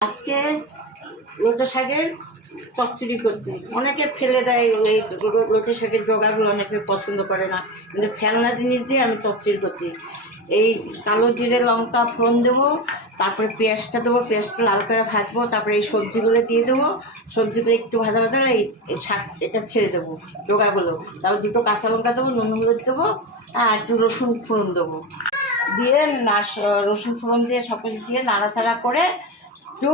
আজকে লোটে শাকের চচ্চড়ি করছি। অনেকে ফেলে দেয় এই লোটে শাকের ডগাগুলো, অনেকে পছন্দ করে না, কিন্তু ফেলনা জিনিস দিয়ে আমি চচ্চড়ি করছি। এই কালো জিরে লঙ্কা ফোড়ন দেবো, তারপরে পেঁয়াজটা দেবো, পেঁয়াজটা লাল করে ভাজবো, তারপরে এই সবজিগুলো দিয়ে দেবো, সবজিগুলো একটু ভাজা ভাজা এই শাক এটা ছেড়ে দেবো ডগাগুলো, তারপর দুটো কাঁচা লঙ্কা দেবো, নুন হলুদ দেবো, আর একটু রসুন ফোড়ন দেবো, দিয়ে রসুন ফোড়ন দিয়ে সব কিছু দিয়ে নাড়াচাড়া করে একটু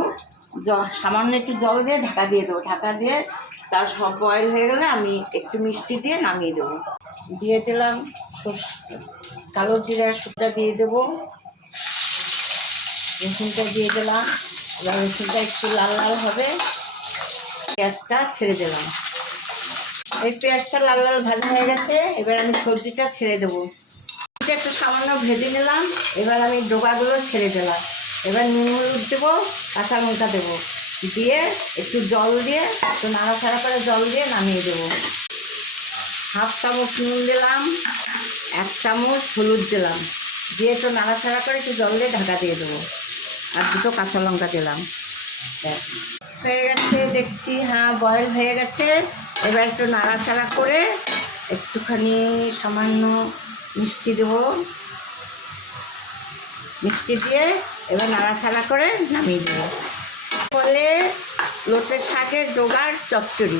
সামান্য একটু জল দিয়ে ঢাকা দিয়ে দেবো। ঢাকা দিয়ে তার সব বয়েল হয়ে গেলে আমি একটু মিষ্টি দিয়ে নামিয়ে দেবো। দিয়ে দিলাম কালো জিরার সুটা দিয়ে দেবো, রসুনটা দিয়ে দিলাম। এবার রসুনটা একটু লাল লাল হবে, পেঁয়াজটা ছেড়ে দিলাম। এই পেঁয়াজটা লাল লাল ভাজা হয়ে গেছে, এবার আমি সবজিটা ছেড়ে দেবো। একটু সামান্য ভেজে নিলাম, এবার আমি ডোকাগুলো ছেড়ে দিলাম। এবার নুন হলুদ দেবো, কাঁচা লঙ্কা দেবো, দিয়ে একটু জল দিয়ে একটু নাড়াচাড়া করে জল দিয়ে নামিয়ে দেবো। হাফ চামচ নুন দিলাম, 1 চামচ হলুদ দিলাম, দিয়ে একটু নাড়াচাড়া করে একটু জল দিয়ে ঢাকা দিয়ে দেবো, আর দুটো কাঁচা লঙ্কা দিলাম। হয়ে গেছে দেখছি, হ্যাঁ বয়েল হয়ে গেছে। এবার একটু নাড়াচাড়া করে একটুখানি সামান্য মিষ্টি দেবো, মিষ্টি দিয়ে এবার নাড়াচাড়া করে নামিয়ে দেবো। ফলে লোটে শাকের ডগার চচ্চড়ি।